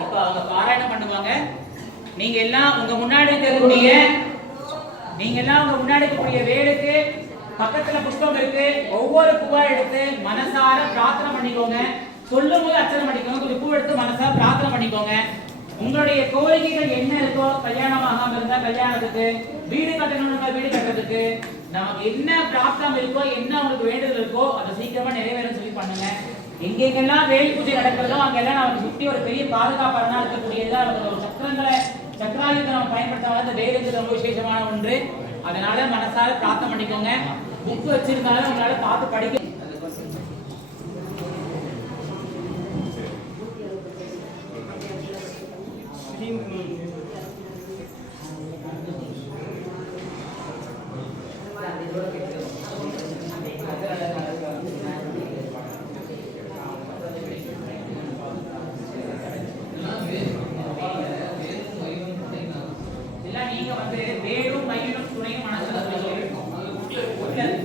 இப்ப அவங்க பாராயணம் பண்ணுவாங்க. நீங்க எல்லாம் உங்க முன்னாடி இருக்கக்கூடிய வேலுக்கு பக்கத்துல புஷ்பம் இருக்கு. ஒவ்வொரு பூவா எடுத்து மனசார பிரார்த்தனை பண்ணிக்கோங்க. சொல்லும் போது அர்ச்சனை பண்ணிக்கோங்க. கொஞ்சம் பூ எடுத்து மனசார பிரார்த்தனை பண்ணிக்கோங்க. உங்களுடைய கோரிக்கைகள் என்ன இருக்கோ, கல்யாணம் ஆகாம இருந்தா கல்யாணத்துக்கு, வீடு கட்டணும்னா வீடு கட்டுறதுக்கு, நமக்கு என்ன பிராப்தம் இருக்கோ, என்ன உங்களுக்கு வேண்டுதல் இருக்கோ அதை சீக்கிரமா நிறைவேறும் சொல்லி பண்ணுங்க. எங்கெங்கெல்லாம் வேல் பூஜை நடக்கிறதோ அங்கெல்லாம் நமக்கு சுற்றி ஒரு பெரிய பாதுகாப்பாளனா இருக்கக்கூடியதா ஒரு சக்கராயுதத்தை நம்ம பயன்படுத்தாத அந்த வேலுக்கு ரொம்ப விசேஷமான ஒன்று. அதனால மனசார பிரார்த்தனை பண்ணிக்கோங்க. புக் வச்சிருந்தாலும் உங்களால பார்த்து படிக்க. நீங்க வந்து வேலும் மயிலும் துணையும் மனசுல சொல்லிருக்கோம்.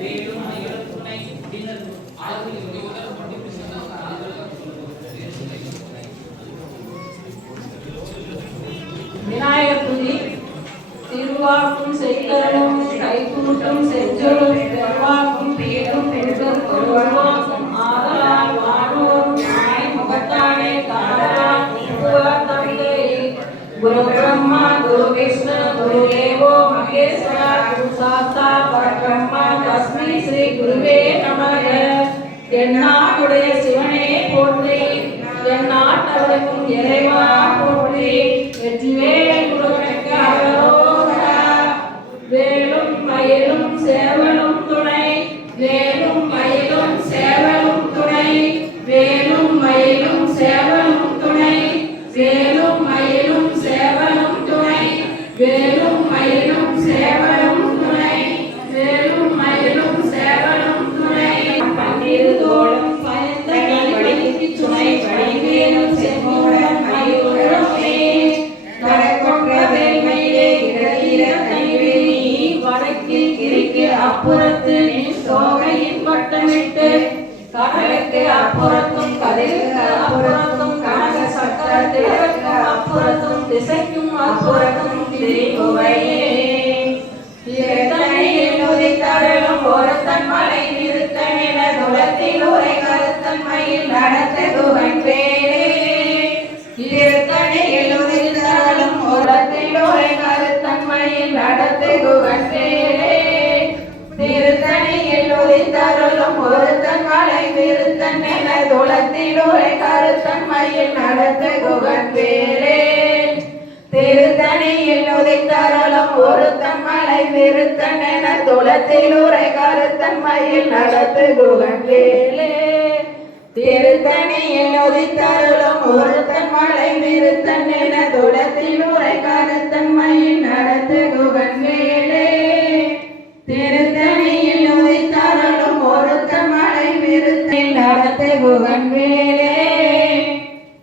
வேலும் மயிலும் துணை அப்படின்னு விநாயகர் துதி. திருவாக்கும் செய்கரணும் கைகூட்டும் செஞ்சொலும் பெருவாக்கும் பேரும் பெருகும் பொருவாக்கும் ஆதலால் வானோர் நாய் முகத்தானே காதலால் தந்தை குரு பிரம்மா குரு விஷ்ணு குரு தேவோ மகேஸ்வரா குரு சாஸ்தா பரபிரம்மா தஸ்மை ஸ்ரீ குருவே நமக. எந்நாட்டுடைய சிவனே போற்றி, எந்நாட்டவருக்கும் இறைவா போற்றி. வெற்றிவேல் முருகனுக்கு அரோகரா. வேலும் மயிலும் சேவலும் துணை, வேலும் மயிலும் சேவலும் துணை, வேலும் மயிலும் சேவலும் துணை, வேலும் மயிலும் சேவலும் துணை, வேலும் மயிலும் சேவலும் துணை, வேலும் மயிலும் சேவலும் துணை. பன்னிரு தோளும் பயந்த கலிவலிக்கு துணை, வடிவேலும் செங்கோடன் மயூரமே. கரைக்கொன்ற வேல்மையிலே இடதீர கைவெளி, வடக்கில் கிரிக்கு அப்புறத்து நீ சோகையின் பட்டமிட்டு, கடலுக்கு அப்புறத்தும் கதிருக்கு அப்புறத்தும் கனக சக்கரத்திற்கு அப்புறத்தும் திசைக்கும் அப்புறத்தும் திரிபுவையே. இரத்தனையில் உதித்தருளும் ஒருத்தன் மலை நிறுத்தன் என துளத்தில் உரை கருத்தன் மயில் நடத்த குகன் பேரே. இரத்தனையில் உதித்தருளும் ஒருத்தில் உரை கருத்தன் மயில் நடத்த குகன் பேரே. திருத்தணியில் உதித்தருளும் ஒருத்தன் மலை விருத்தன் என துளத்தில் உரை கருத்தன் மயில் நடத்த குகன் பேரே. திருத்தணியில் உதித்தருளும் ஒருத்தன் மலை விருத்தன் என துளத்தில் உரை கருத்தன் மயில் நடத்த குகன் பேரே. திருத்தணியில் உதித்தருளும் ஒருத்தன் மலை விருத்தன் என துளத்தில் உரை கருத்தன் மயில் நடத்த குகன் பேரே. திருத்தணியில் உதித்தருளும் ஒருத்தன் மலை விருத்தன் நடத்த குகன் பேரே.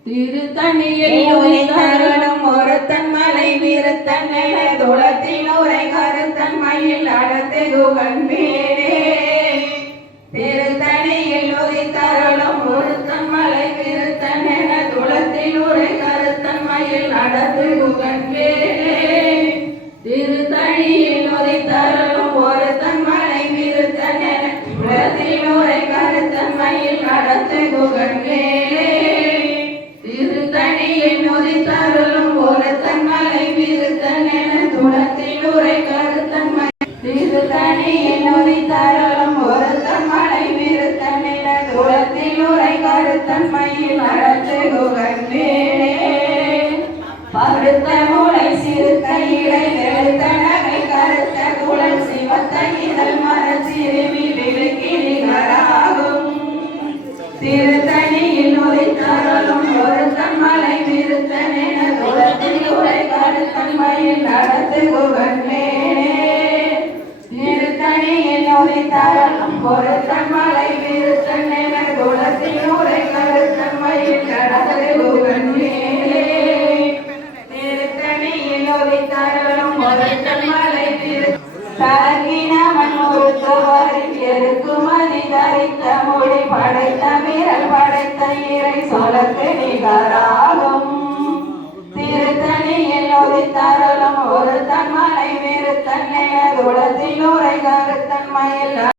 திருத்தணியில் உதித்தருளும் ஒருத்தன் மலை விருத்தன் என துளத்தில் உரை கருத்தன் மயில் நடத்த குகன் பேரே. திருத்தணியில் உதித்தருளும் ஒருத்தன் மலை விருத்தன் என துளத்தில் உரை கருத்தன் மயில் நடத்த குகன் பேரே. திருத்தணியில் உதித்தருளும் ஒருத்தன் மலை விருத்தன் என துளத்தில் உரை கருத்தன் மயில் நடத்த குகன் பேரே. திருத்தணியில் உதித்தருளும் ஒருத்தன் மலை விருத்தன் என துளத்தில் உரை கருத்தன் மயில். திருத்தணியில் உதித்தருளும் ஒருத்தன் மலை விருத்தன் என துளத்தில் உரை கருத்தன் மயில் நடத்த குகன் பேரே. பருத்த மூளை சிறுத்த இடை வெளுத்த நகை கருத்த குழல் சிவத்த இதழ் மர சிறுமி விழுக்கிரிகராகும். திருத்தணியில் உதித்தருளும் ஒருத்தன் மலை விருத்தன் என துளத்தில் உரை கருத்தன் மயில் நடத்த குகன் பேரே. திருத்தணியில் உதித்தருளும் ஒருத்தன் மலை விருத்தன் என துளத்தில் உரை கருத்தன் மயில் நடத்த குகன் பேரே. திருத்தணியில் உதித்தருளும் ஒருத்தன் மலை தரங்கினவன் ஒருத்தவரின் எருக்குமதி தரித்த மொழி படைத்த வீரல் படைத்த இறை சொலக்கு நிகராகும். தருளும் ஒரு தன் மலை விருத்தன் துளத்தில் உரை கருத்தன் மயில்